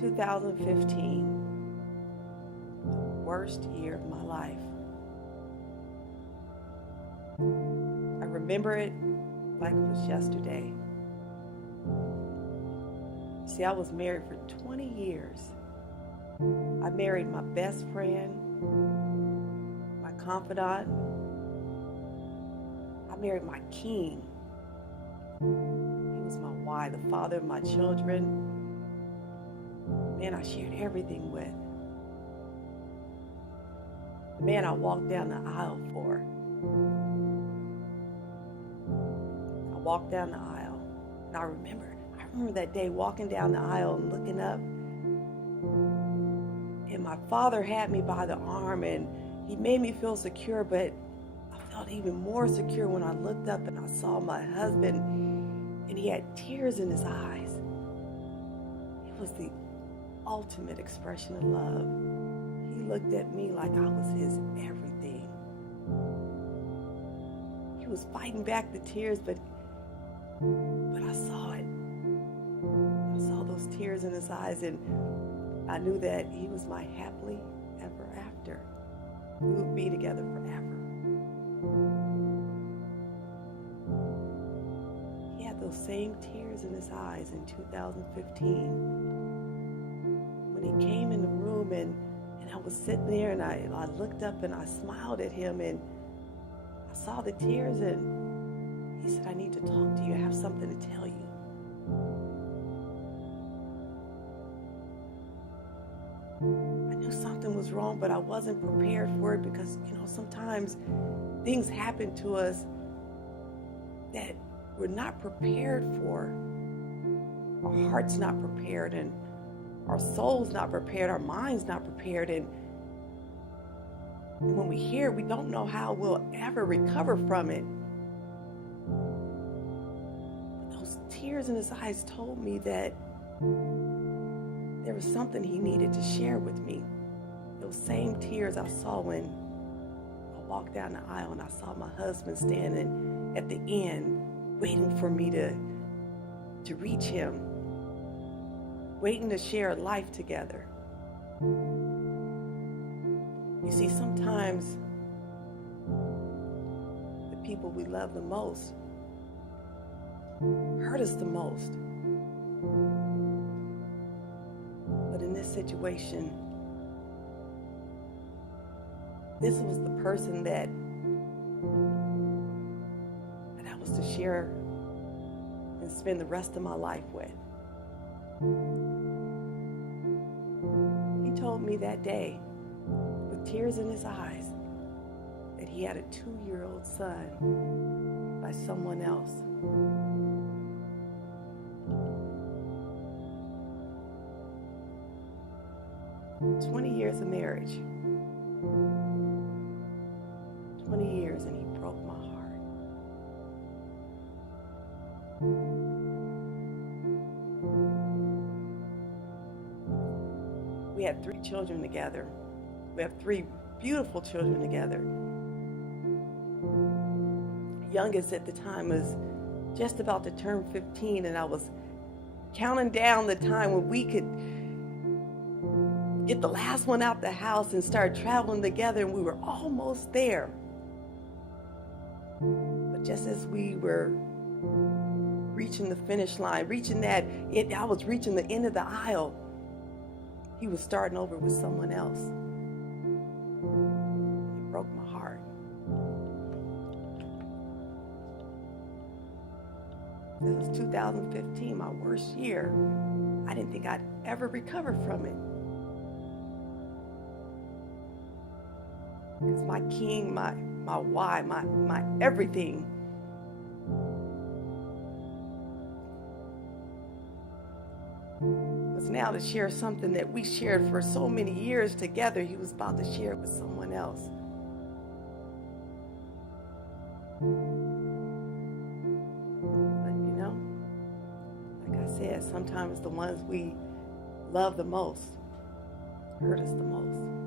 2015, the worst year of my life. I remember it like it was yesterday. See, I was married for 20 years. I married my best friend, my confidant. I married my king. He was my why, the father of my children. Man, I shared everything with. The man I walked down the aisle for. I walked down the aisle, and I remember that day walking down the aisle and looking up, and my father had me by the arm, and he made me feel secure, but I felt even more secure when I looked up and I saw my husband, and he had tears in his eyes. It was the ultimate expression of love. He looked at me like I was his everything. He was fighting back the tears, but I saw it. I saw those tears in his eyes, and I knew that he was my happily ever after. We would be together forever. He had those same tears in his eyes in 2015. When he came in the room, and I was sitting there, and I looked up and I smiled at him, and I saw the tears, and he said, "I need to talk to you. I have something to tell you." I knew something was wrong, but I wasn't prepared for it because, sometimes things happen to us that we're not prepared for. Our heart's not prepared, and our soul's not prepared, our mind's not prepared, and when we hear it, we don't know how we'll ever recover from it. But those tears in his eyes told me that there was something he needed to share with me. Those same tears I saw when I walked down the aisle and I saw my husband standing at the end, waiting for me to reach him, waiting to share life together. You see, sometimes the people we love the most hurt us the most. But in this situation, this was the person that I was to share and spend the rest of my life with. He told me that day, with tears in his eyes, that he had a 2-year-old son by someone else. – 20 years of marriage. 20 years, and he broke my heart. We had 3 children together. We have 3 beautiful children together. Youngest at the time was just about to turn 15, and I was counting down the time when we could get the last one out the house and start traveling together, and we were almost there. But just as we were reaching the finish line, I was reaching the end of the aisle, he was starting over with someone else. It broke my heart. This was 2015, my worst year. I didn't think I'd ever recover from it. Because my king, my why, my everything, was now to share something that we shared for so many years together. He was about to share it with someone else. But like I said, sometimes the ones we love the most hurt us the most.